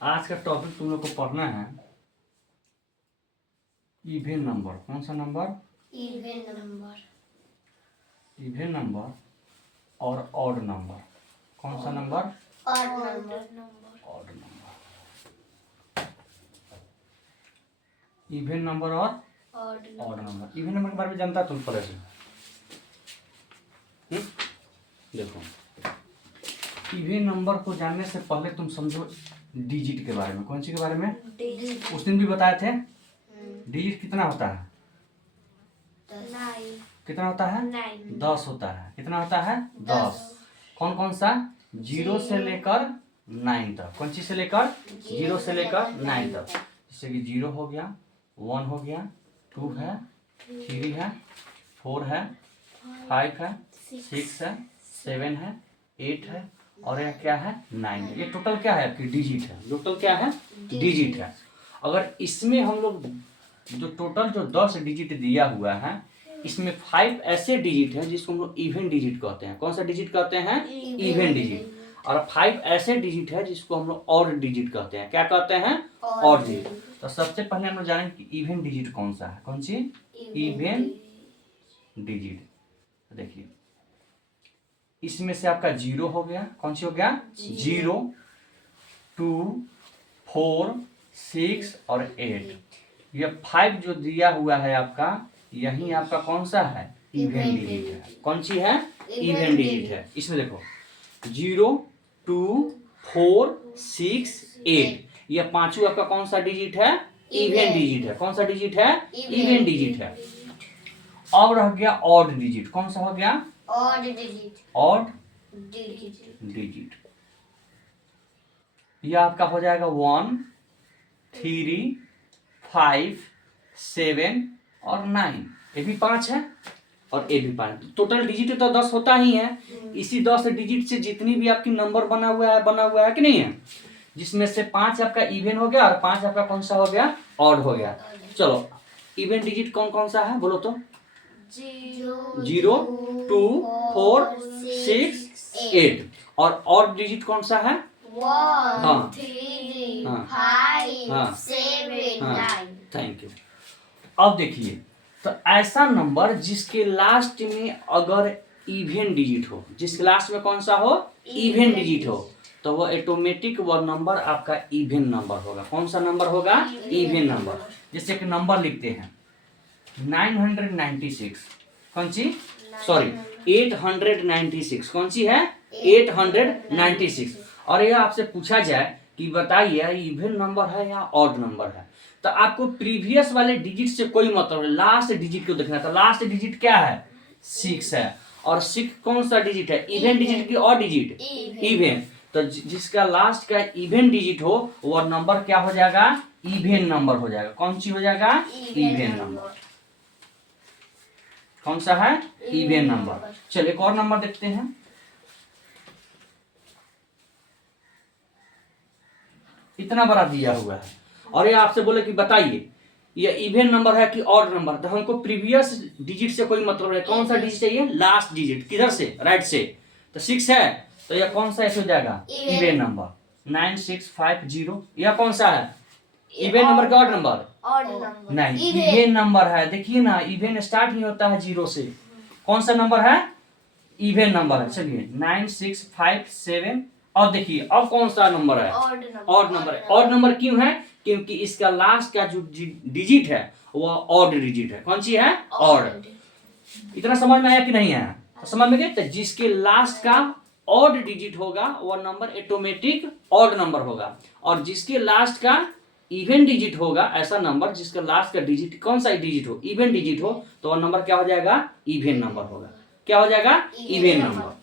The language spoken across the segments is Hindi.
आज का टॉपिक तुम लोग को पढ़ना है इवेन नंबर। कौन सा number? Even number. Even number और ऑड नंबर। कौन सा number? Odd number. Odd number. Even number और ऑड नंबर। इवेन नंबर के बारे में जानता तुम पहले से? देखो, इवेन नंबर को जानने से पहले तुम समझो डिजिट के बारे में। कौन सी के बारे में? डिजिट। उस दिन भी बताए थे। डिजिट कितना होता है? 9। कितना होता है? 10 होता है। कितना होता है? 10। कौन कौन सा? 0 से लेकर 9 तक। कौन सी से लेकर? 0 से लेकर 9 तक। जैसे कि 0 हो गया, 1 हो गया, 2 है, 3 है, 4 है, 5 है, 6 है, 7 है, 8 है और यह क्या है? 9 है। ये टोटल क्या है आपकी? डिजिट है। टोटल क्या है? डिजिट है। अगर इसमें हम लोग जो टोटल जो 10 डिजिट दिया हुआ है, इसमें 5 ऐसे डिजिट हैं जिसको हम लोग इवन डिजिट कहते हैं। कौन सा डिजिट कहते हैं? Even digit. और 5 ऐसे डिजिट है जिसको हम लोग ऑड डिजिट कहते हैं। क्या कहते हैं? Odd digit. तो सबसे पहले हम लोग जानेंगे कि इवन डिजिट कौन सा है। कौन सी? Even digit. देखिए, इसमें से आपका 0 हो गया। कौन सी हो गया? 0, 2, 4, 6 और 8। ये 5 जो दिया हुआ है आपका, यही आपका कौन सा है? इवन डिजिट है। कौन सी है? इवन डिजिट है। इसमें देखो 0, 2, 4, 6, 8, ये पांचों आपका कौन सा डिजिट है? इवन डिजिट है। कौन सा डिजिट है? इवन डिजिट है। अब रह गया ऑड डिजिट। कौन सा हो गया? Odd digit. Odd digit. यह आपका हो जाएगा 1, 3, 5, 7 और 9। ये भी 5 है और ये भी 5। टोटल डिजिट तो 10 होता ही है। इसी 10 डिजिट से जितनी भी आपकी नंबर बना हुआ है कि नहीं है, जिसमें से 5 आपका इवन हो गया और 5 आपका कौन सा हो गया? ऑड हो गया। चलो, इवन डिजिट कौन कौन सा है बोलो तो? 0, 2, 4, 6, 8। और ऑड डिजिट कौन सा है? 1, 3, 5, 7, 9। Thank you. अब देखिए, तो ऐसा नंबर जिसके लास्ट में अगर इवन डिजिट हो, जिसके लास्ट में कौन सा हो? इवन डिजिट हो, तो वो ऑटोमेटिक वो नंबर आपका इवन नंबर होगा। कौन सा नंबर होगा? Even number. जैसे कि नंबर लिखते हैं 996। कौन सी? सॉरी, 896। कौन सी है? 896। और यह आपसे पूछा जाए कि बताइए इवन नंबर है या ऑड नंबर है, तो आपको प्रीवियस वाले डिजिट से कोई मतलब नहीं, लास्ट डिजिट को देखना था। लास्ट डिजिट क्या है? 6 है। और 6 कौन सा डिजिट है? इवन डिजिट की ऑड डिजिट? इवन। तो जिसका लास्ट का इवन डिजिट हो वो नंबर क्या हो जाएगा? इवन नंबर हो जाएगा। कौन सी हो जाएगा? Even number. कौन सा है? Even number. चलिए एक और नंबर देखते हैं। इतना बड़ा दिया हुआ है और ये आपसे बोले कि बताइए ये इवन नंबर है कि ऑड नंबर। तो हमको प्रीवियस डिजिट से कोई मतलब नहीं। कौन सा डिजिट चाहिए? Last digit. किधर से? राइट से। तो 6 है, तो यह कौन सा ऐसे हो जाएगा? Even number. 9650। यह कौन सा है? इवन नंबर का ऑड नंबर? ऑड नंबर नहीं, इवन नंबर है। देखिए ना, इवन स्टार्ट नहीं होता है 0 से। कौन सा नंबर है? इवन नंबर है। चलिए 9657। और देखिए अब कौन सा नंबर है? ऑड नंबर है। ऑड नंबर क्यों है? क्योंकि इसका लास्ट का जो डिजिट है वो ऑड डिजिट है। कौन सी है? ऑड। इतना समझ में आया कि नहीं आया? समझ में गए? तो जिसके लास्ट का ऑड डिजिट होगा वो नंबर ऑटोमेटिक ऑड नंबर होगा, और जिसके लास्ट का इवन डिजिट होगा, ऐसा नंबर जिसका लास्ट का डिजिट कौन सा डिजिट हो? इवन डिजिट हो, तो वो नंबर क्या हो जाएगा? इवन नंबर होगा। क्या हो जाएगा? Even number.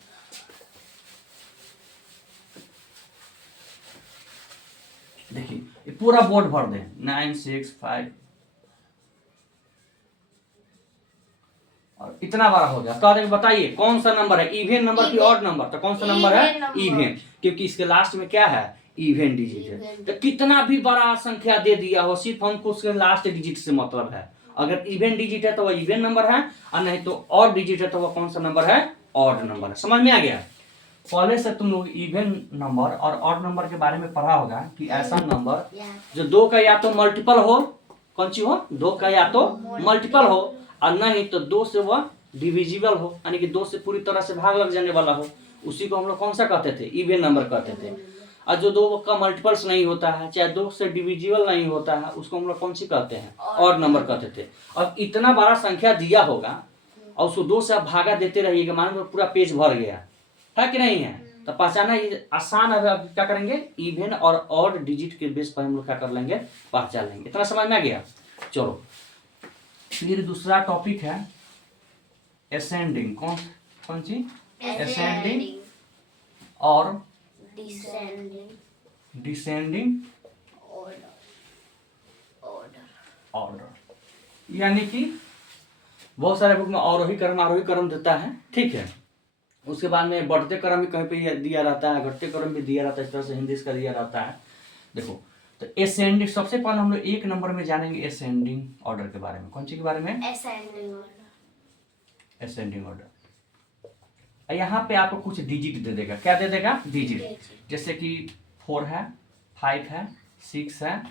देखिए ये पूरा बोर्ड भर दें 965 और इतना बड़ा हो गया। तो बताइए कौन सा नंबर है? इवन नंबर की ऑड नंबर? तो कौन सा नंबर है? इवन, क्योंकि इसके लास्ट में क्या है? इवन डिजिट है। तो कितना भी बड़ा संख्या दे दिया हो, सिर्फ हमको उसके लास्ट डिजिट से मतलब है। अगर इवन डिजिट है तो वह इवन नंबर है, और नहीं तो ऑड डिजिट है तो वह कौन सा नंबर है? ऑड नंबर है। समझ में आ गया? पहले से तुम लोग इवन नंबर और ऑड नंबर के बारे में पढ़ा होगा कि ऐसा नंबर या जो दो का या तो मल्टीपल हो, कौन सी हो, दो का या तो मल्टीपल हो, और नहीं तो दो से वह डिविजिबल हो, यानी कि दो से पूरी तरह से भाग लग जाने वाला हो, उसी को हम लोग कौन सा कहते थे, इवन नंबर कहते थे। और जो दो का मल्टीपल्स नहीं होता है, चाहे दो से डिविजिबल नहीं होता है, उसको हम लोग कौन सी कहते हैं, ऑड नंबर कहते थे। अब इतना बड़ा संख्या दिया होगा और उसको दो से आप भागा देते रहिएगा, मान लो पूरा पेज भर गया है कि नहीं है, तो पहचाना ये आसान है। अब क्या करेंगे, इवन और ऑड डिजिट के बेस पर हम लोग क्या कर लेंगे, पहचान लेंगे। इतना समझ में आ गया। चलो फिर दूसरा टॉपिक है असेंडिंग। कौन सी, असेंडिंग और डिसेंडिंग ऑर्डर। यानी कि बहुत सारे बुक में अवरोही क्रम देता है, ठीक है। उसके बाद में बढ़ते क्रम भी कहीं पे दिया रहता है, घटते क्रम भी दिया रहता है, इस तरह से हिंदी का दिया रहता है। देखो तो असेंडिंग, सबसे पहले हम लोग एक नंबर में जानेंगे असेंडिंग ऑर्डर के बारे में। कौन सी के बारे में, असेंडिंग ऑर्डर। यहाँ पे आपको कुछ डिजिट दे देगा। क्या दे देगा, डिजिट। जैसे कि 4 है, 5 है, 6 है,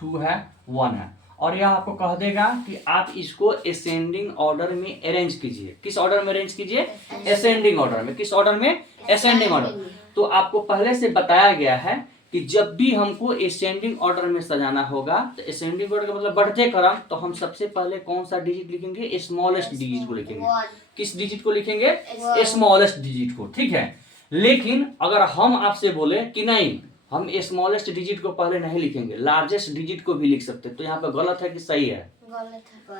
2 है, 1 है, और यह आपको कह देगा कि आप इसको असेंडिंग ऑर्डर में अरेंज कीजिए। किस ऑर्डर में अरेंज कीजिए, असेंडिंग ऑर्डर में। किस ऑर्डर में, असेंडिंग ऑर्डर। तो आपको पहले से बताया गया है कि जब भी हमको असेंडिंग ऑर्डर में सजाना होगा, तो असेंडिंग ऑर्डर का मतलब बढ़ते क्रम, तो हम सबसे पहले कौन सा डिजिट लिखेंगे, स्मॉलेस्ट डिजिट को लिखेंगे। किस डिजिट को लिखेंगे, स्मॉलेस्ट डिजिट को, ठीक है। लेकिन अगर हम आपसे बोले कि नहीं, हम स्मॉलेस्ट डिजिट को पहले नहीं लिखेंगे, लार्जेस्ट डिजिट को भी लिख सकते, तो यहाँ पे गलत है कि सही है,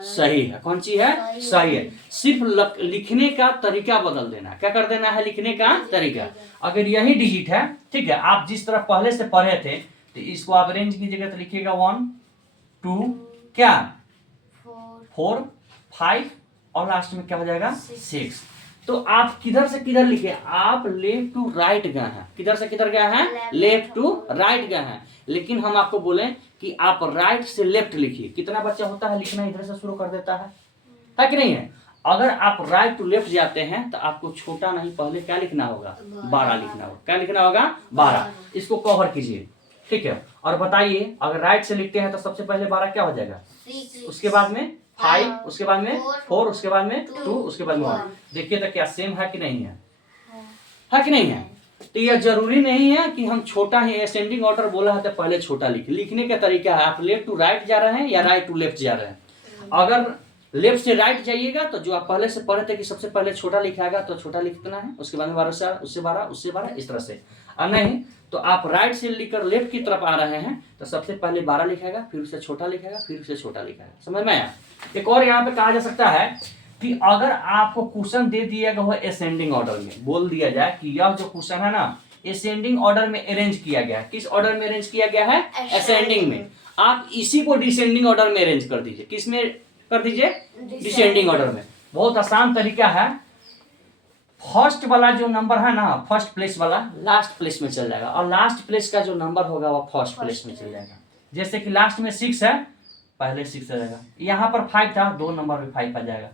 सही है। कौन सी है, सही है। सिर्फ लिखने का तरीका बदल देना। क्या कर देना है, लिखने का तरीका। अगर यही डिजिट है, ठीक है, आप जिस तरह पहले से पढ़े थे, तो इसको आप अरेंज कीजिएगा तो लिखिएगा 1 2 क्या 4 5 और लास्ट में क्या हो जाएगा 6। तो आप किधर से किधर लिखे, आप लेफ्ट टू राइट गए हैं। किधर से किधर गए हैं, लेफ्ट टू राइट गए हैं। लेकिन हम आपको बोले कि आप राइट से लेफ्ट लिखिए। कितना बच्चा होता है लिखना इधर से शुरू कर देता है कि नहीं है। अगर आप राइट टू लेफ्ट जाते हैं तो आपको छोटा नहीं, पहले क्या लिखना होगा, 12 लिखना होगा। क्या लिखना होगा, 12। इसको कवर कीजिए, ठीक है। और बताइए, अगर राइट से लिखते हैं तो सबसे पहले 12 क्या हो जाएगा, उसके बाद में 5, उसके बाद में 4, उसके बाद में 2, उसके बाद में 1। देखिए तो क्या सेम है कि नहीं है कि नहीं है। तो यह जरूरी नहीं है कि हम छोटा ही, असेंडिंग ऑर्डर बोला है तो पहले छोटा लिखने का तरीका है। आप लेफ्ट टू राइट जा रहे हैं या राइट टू लेफ्ट जा रहे हैं। अगर लेफ्ट से राइट जाइएगा तो जो आप पहले से पढ़े थे कि सबसे पहले छोटा लिखाएगा तो छोटा लिखना है, उसके बाद में 12 से उससे 12 उससे 12 इस तरह से। और नहीं तो आप राइट से लिखकर लेफ्ट की तरफ आ रहे हैं तो सबसे पहले 12 लिखाएगा, फिर उससे छोटा लिखाएगा, फिर उससे छोटा लिखाएगा। समझ में आया। एक और यहाँ पे कहा जा सकता है कि अगर आपको क्वेश्चन दे दिया गया हो असेंडिंग ऑर्डर में, बोल दिया जाए कि यह जो क्वेश्चन है ना असेंडिंग ऑर्डर में अरेंज किया गया है। किस ऑर्डर में अरेंज किया गया है, असेंडिंग में। आप इसी को डिसेंडिंग ऑर्डर में अरेंज कर दीजिए। किस में कर दीजिए, डिसेंडिंग ऑर्डर में। बहुत आसान तरीका है। फर्स्ट वाला जो नंबर है ना, फर्स्ट प्लेस वाला लास्ट प्लेस में चल जाएगा, और लास्ट प्लेस का जो नंबर होगा वो फर्स्ट प्लेस में चल जाएगा। जैसे कि लास्ट में 6 है, पहले 6 आ जाएगा। यहाँ पर 5 था, 2 नंबर पे 5 आ जाएगा।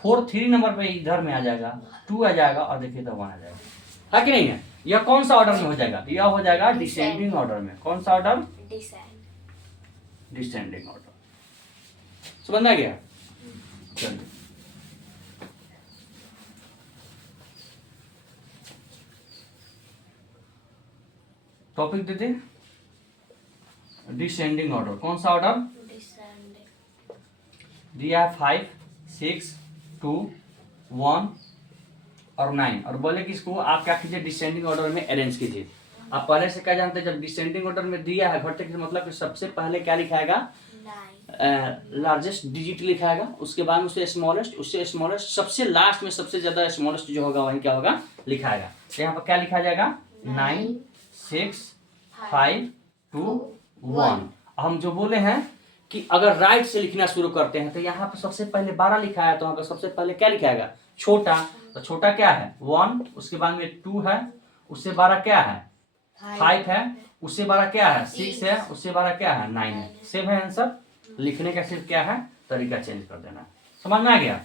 4 3 नंबर पे इधर में आ जाएगा, 2 आ जाएगा, और देखिए तो 1 आ जाएगा। है कि नहीं है। यह कौन सा ऑर्डर में हो जाएगा, यह हो जाएगा डिसेंडिंग ऑर्डर में। कौन सा ऑर्डर, डिसेंडिंग ऑर्डर। समझ में आ गया। चलिए टॉपिक दे दे, डिसेंडिंग ऑर्डर। कौन सा ऑर्डर दिया है, 5 6 2 1 और 9, और बोले कि इसको आप क्या कीजिए, डिसेंडिंग ऑर्डर में अरेंज कीजिए। आप पहले से क्या जानते हैं, जब डिसेंडिंग ऑर्डर में दिया है घटते का मतलब कि सबसे पहले क्या लिखाएगा, लार्जेस्ट डिजिट लिखाएगा, उसके बाद में उससे स्मॉलेस्ट, उससे स्मॉलेस्ट, सबसे लास्ट में सबसे ज्यादा स्मॉलेस्ट जो होगा वही क्या होगा, लिखाएगा। तो यहाँ पर क्या लिखा जाएगा, 9 6 5 2 1। हम जो बोले हैं कि अगर राइट से लिखना शुरू करते हैं तो यहाँ पर सबसे पहले 12 लिखा है, तो यहाँ पर सबसे पहले क्या लिखाएगा, छोटा। तो छोटा क्या है, 1, उसके बाद में 2 है, उससे 12 क्या है, 5 है, उससे 12 क्या है, 6 है, उससे 12 क्या है, 9 है। सेम है आंसर। लिखने का सिर्फ क्या है, तरीका चेंज कर देना। समझ में आ गया।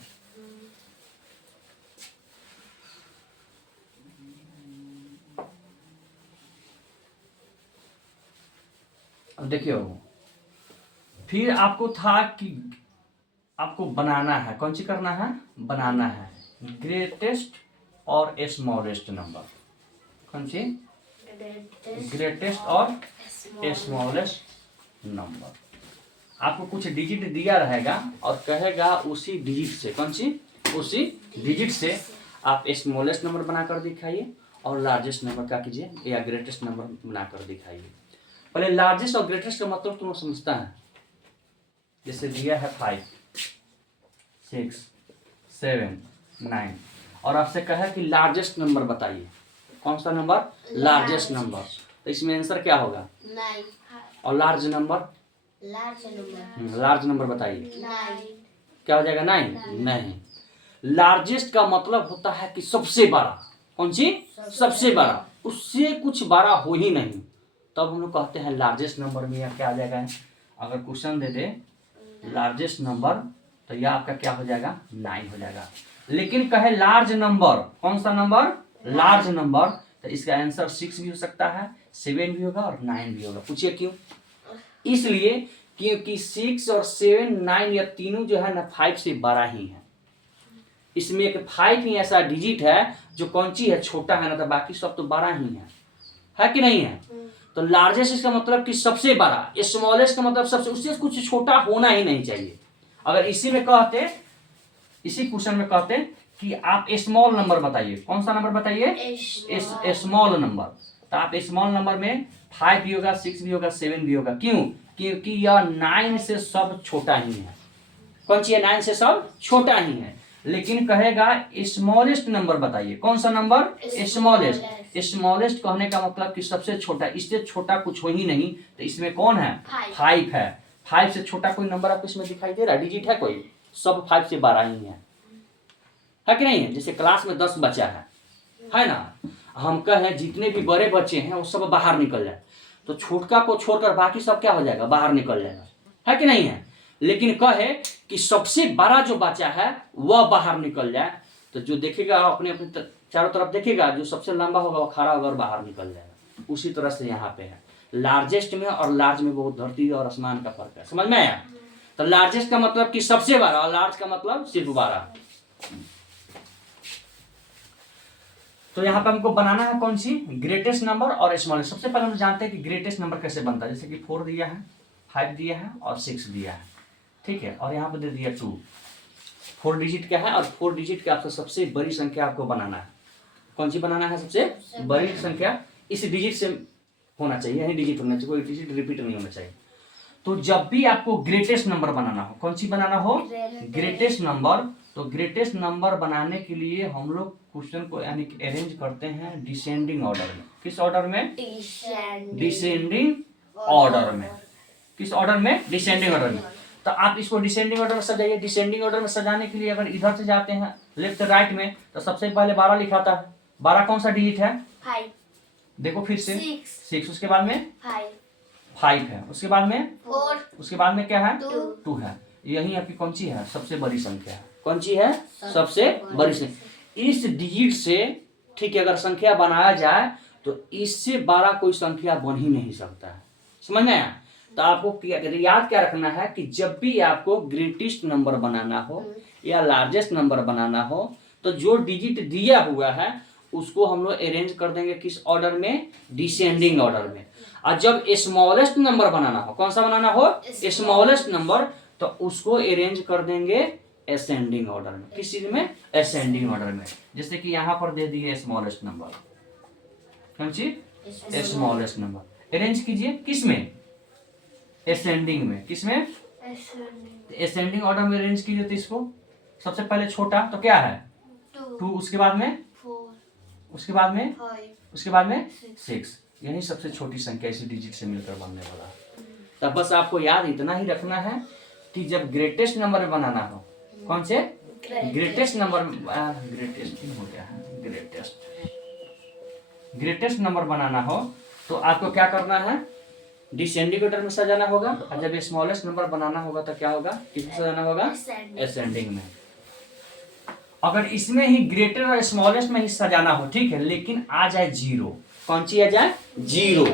अब देखिए फिर आपको था कि आपको बनाना है, कौन सी करना है, बनाना है ग्रेटेस्ट और स्मॉलेस्ट नंबर। कौन सी, ग्रेटेस्ट और स्मॉलेस्ट नंबर। आपको कुछ डिजिट दिया रहेगा और कहेगा उसी डिजिट से, कौन सी, उसी डिजिट से आप स्मॉलेस्ट नंबर बनाकर दिखाइए और लार्जेस्ट नंबर क्या कीजिए या ग्रेटेस्ट नंबर बनाकर दिखाइए। पहले लार्जेस्ट और ग्रेटेस्ट का मतलब तुम समझता है। जैसे दिया है 5, 6, 7, 9 और आपसे कहा कि लार्जेस्ट नंबर बताइए। कौन सा नंबर, लार्जेस्ट नंबर। तो इसमें आंसर क्या होगा, 9। और लार्ज नंबर, लार्ज नंबर बताइए, 9। क्या हो जाएगा, 9। नहीं, लार्जेस्ट का मतलब होता है कि सबसे बड़ा। कौन सी, सबसे बड़ा, उससे कुछ बड़ा हो ही नहीं, तब हम लोग कहते हैं लार्जेस्ट नंबर में यह क्या आ जाएगा। अगर क्वेश्चन दे दे लार्जेस्ट नंबर तो यह आपका क्या हो जाएगा, 9 हो जाएगा। लेकिन कहे लार्ज नंबर, कौन सा नंबर, लार्ज नंबर, तो इसका आंसर 6 भी हो सकता है, 7 भी होगा और 9 भी होगा। पूछिए क्यों, इसलिए क्योंकि 6 और 7, 9 या तीनों जो है ना 5 से बड़ा ही है। इसमें एक 5 ही ऐसा डिजिट है जो कौन सी है, छोटा है ना, तो बाकी सब तो बड़ा ही है कि नहीं है। तो लार्जेस्ट इसका मतलब कि सबसे बड़ा, स्मॉलेस्ट का मतलब सबसे, उससे कुछ छोटा होना ही नहीं चाहिए। अगर इसी में कहते, इसी क्वेश्चन में कहते कि आप स्मॉल नंबर बताइए, कौन सा नंबर बताइए, स्मॉल नंबर, तो आप स्मॉल नंबर में 5 भी होगा, 6 भी होगा, 7 भी होगा। क्यों, क्योंकि यह 9 से सब छोटा ही है। कौन सी है, 9 से सब छोटा ही है। लेकिन कहेगा स्मॉलेस्ट नंबर बताइए, कौन सा नंबर, स्मॉलेस्ट। स्मॉलेस्ट कहने का मतलब कि सबसे छोटा, इससे छोटा कुछ हो ही नहीं, तो इसमें कौन है, 5 है। 5 से छोटा कोई नंबर आपको इसमें दिखाई दे रहा है, डिजिट है कोई, सब 5 से बड़ा ही है कि नहीं है। जैसे क्लास में 10 बच्चा है ना, हम कहें जितने भी बड़े बच्चे हैं वो सब बाहर निकल जाए, तो छोटका को छोड़कर बाकी सब क्या हो जाएगा, बाहर निकल जाएगा, है कि नहीं है। लेकिन कहे कि सबसे बड़ा जो बच्चा है वह बाहर निकल जाए, तो जो देखेगा अपने अपने चारों तरफ देखेगा, जो सबसे लंबा होगा वो खड़ा होगा और बाहर निकल जाएगा। उसी तरह से यहाँ पे है, लार्जेस्ट में और लार्ज में बहुत धरती और आसमान का फर्क है, समझ में आया। तो लार्जेस्ट का मतलब कि सबसे बड़ा और लार्ज का मतलब सिर्फ बड़ा। तो यहाँ पे हमको बनाना है कौन सी, ग्रेटेस्ट नंबर और स्मॉलेस्ट। सबसे पहले हम जानते हैं कि ग्रेटेस्ट नंबर कैसे बनता है। जैसे कि 4 दिया है, 5 दिया है और 6 दिया है, ठीक है, और यहाँ पे दे दिया 2। 4 डिजिट क्या है, और 4 डिजिट के आपसे सबसे बड़ी संख्या आपको बनाना है। कौन सी बनाना है, सबसे बड़ी संख्या, इस डिजिट से होना चाहिए, यही डिजिट होना चाहिए, कोई डिजिट रिपीट नहीं होना चाहिए। तो जब भी आपको ग्रेटेस्ट नंबर बनाना हो, कौन सी बनाना हो, ग्रेटेस्ट नंबर, तो ग्रेटेस्ट नंबर बनाने के लिए हम लोग क्वेश्चन को यानी कि अरेंज करते हैं डिसेंडिंग ऑर्डर में। किस ऑर्डर में, डिसेंडिंग ऑर्डर में। किस ऑर्डर में, डिसेंडिंग ऑर्डर में। तो आप इसको डिसेंडिंग ऑर्डर में सजाइए। डिसेंडिंग ऑर्डर में सजाने के लिए अगर इधर से जाते हैं लेफ्ट से राइट में, तो सबसे पहले 12 लिखाता है। 12 कौन सा डिजिट है, 5। देखो फिर से 6, उसके बाद में 5 है, उसके बाद में 4, उसके बाद में क्या है, 2 है। यही आपकी कौन सी है, सबसे बड़ी संख्या है। कौन सी है, सबसे बड़ी संख्या। इस डिजिट से, ठीक है, अगर संख्या बनाया जाए तो इससे बड़ा कोई संख्या बन ही नहीं सकता है, समझ में आया। तो आपको याद क्या रखना है कि जब भी आपको ग्रेटेस्ट नंबर बनाना हो या लार्जेस्ट नंबर बनाना हो, तो जो डिजिट दिया हुआ है उसको हम लोग अरेंज कर देंगे किस ऑर्डर में, डिसेंडिंग ऑर्डर में। और जब स्मॉलेस्ट नंबर बनाना हो, कौन सा बनाना हो, स्मॉलेस्ट नंबर, तो उसको अरेंज कर देंगे असेंडिंग ऑर्डर में। किस चीज में, असेंडिंग ऑर्डर में। जैसे कि यहाँ पर दे दिए स्मॉलेस्ट नंबर, कौन सी, स्मॉलेस्ट नंबर, अरेंज कीजिए किस में, असेंडिंग में। किस में, असेंडिंग ऑर्डर में अरेंज कीजिए। तो इसको सबसे पहले छोटा तो क्या है, 2, उसके बाद में 4, उसके बाद में 5, उसके बाद में 6। यही सबसे छोटी संख्या इसी डिजिट से मिलकर बनने वाला है। तब बस आपको याद इतना ही रखना है कि जब ग्रेटेस्ट नंबर बनाना हो, कौन से, ग्रेटेस्ट नंबर, ग्रेटेस्ट हो गया है, ग्रेटेस्ट नंबर बनाना हो तो आपको क्या करना है, डिसेंडिंग ऑर्डर में सजाना होगा। और जब स्मॉलेस्ट नंबर बनाना होगा तो क्या होगा, किसमें सजाना होगा, असेंडिंग में। अगर इसमें ही ग्रेटर और स्मॉलेस्ट में ही सजाना हो, ठीक है, लेकिन आ जाए 0, कौन सी आ जाए, 0,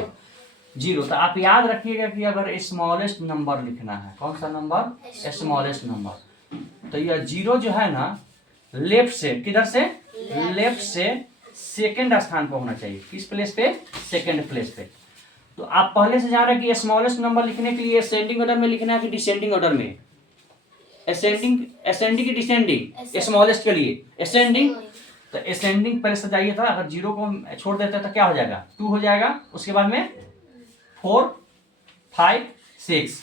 जीरो। तो आप याद रखिएगा कि अगर स्मॉलेस्ट नंबर लिखना है, कौन सा नंबर, स्मॉलेस्ट नंबर, तो यह जीरो जो है ना लेफ्ट से, किधर से, लेफ्ट से सेकंड स्थान पर होना चाहिए। किस प्लेस पे, सेकंड प्लेस पे। तो आप पहले से जान रहे हैं कि स्मॉलेस्ट नंबर लिखने के लिए असेंडिंग ऑर्डर में लिखना है कि डिसेंडिंग ऑर्डर में, असेंडिंग, असेंडिंग की डिसेंडिंग, स्मॉलेस्ट के लिए असेंडिंग। तो असेंडिंग पहले से जाइए था, अगर जीरो को छोड़ देते हैं तो क्या हो जाएगा, 2 हो जाएगा, उसके बाद में 4 5 6,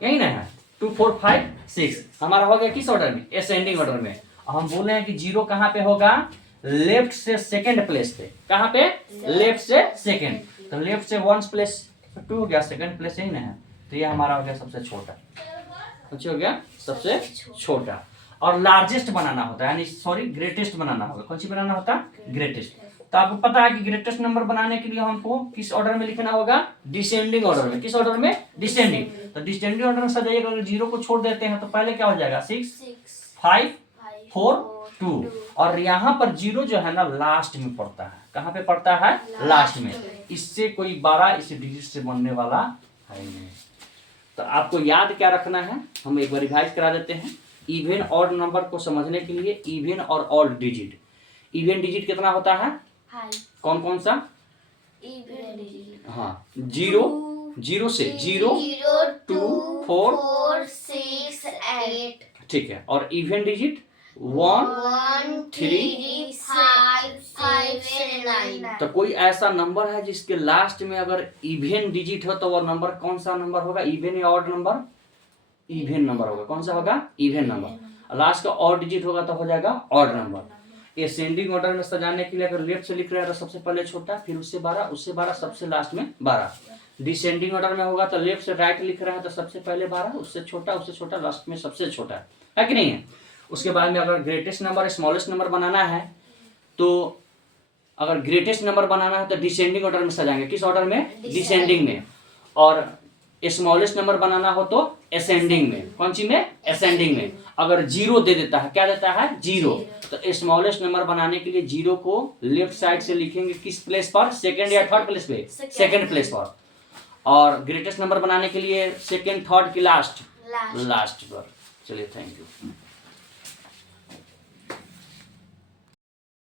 यही ना है, 2 4 5 6 हमारा हो गया किस ऑर्डर में, असेंडिंग ऑर्डर में। हम बोल रहे हैं कि जीरो कहाँ पे होगा, लेफ्ट से सेकंड प्लेस पे। कहाँ पे, लेफ्ट से सेकंड। तो लेफ्ट से 1 प्लेस 2 हो गया, सेकंड प्लेस यही ना है, तो ये हमारा हो गया सबसे छोटा। अच्छा हो गया सबसे छोटा। और लार्जेस्ट बनाना होता है, यानी सॉरी ग्रेटेस्ट बनाना होगा। कौन सी बनाना होता है, ग्रेटेस्ट। तो आपको पता है कि ग्रेटेस्ट नंबर बनाने के लिए हमको किस ऑर्डर में लिखना होगा, डिसेंडिंग ऑर्डर में। किस ऑर्डर में, डिसेंडिंग। तो डिसेंडिंग ऑर्डर में सजाइएगा, अगर जीरो को छोड़ देते हैं तो पहले क्या हो जाएगा, 6 5 4 2। और यहाँ पर जीरो जो है ना लास्ट में पड़ता है। कहाँ पे पड़ता है, लास्ट में। इससे कोई 12 इस डिजिट से बनने वाला है नहीं। तो आपको याद क्या रखना है, हम एक बार रिवाइज करा देते हैं। इवन ऑड नंबर को समझने के लिए इवन और ऑड डिजिट। इवन डिजिट कितना होता है, कौन कौन सा, हाँ, जीरो से 0 2 4 6 8, ठीक है। और इवन डिजिट 1 3 5 7 9। तो कोई ऐसा नंबर है जिसके लास्ट में अगर इवन डिजिट हो तो वो नंबर कौन सा नंबर होगा, इवन या ऑड नंबर, इवन नंबर होगा। कौन सा होगा, इवन नंबर। लास्ट का ऑड डिजिट होगा तो हो जाएगा ऑड नंबर। असेंडिंग ऑर्डर में सजाने के लिए अगर लेफ्ट से लिख रहे हैं तो सबसे पहले छोटा, फिर उससे 12, उससे 12, सबसे लास्ट में 12। डिसेंडिंग ऑर्डर में होगा तो लेफ्ट से राइट लिख रहा है तो सबसे पहले 12, उससे छोटा, लास्ट में सबसे छोटा, है कि नहीं है। उसके बाद में अगर ग्रेटेस्ट नंबर स्मॉलेस्ट नंबर बनाना है तो अगर ग्रेटेस्ट नंबर बनाना है तो डिसेंडिंग ऑर्डर में सजाएंगे। किस ऑर्डर में, डिसेंडिंग में। और स्मॉलेस्ट नंबर बनाना हो तो असेंडिंग में। कौन सी में, असेंडिंग में। अगर जीरो दे देता है, क्या देता है, जीरो, तो स्मॉलेस्ट नंबर बनाने के लिए जीरो को लेफ्ट साइड से लिखेंगे किस प्लेस पर, सेकंड या थर्ड प्लेस पे, सेकंड प्लेस पर। और ग्रेटेस्ट नंबर बनाने के लिए सेकंड थर्ड की लास्ट पर। चलिए, थैंक यू।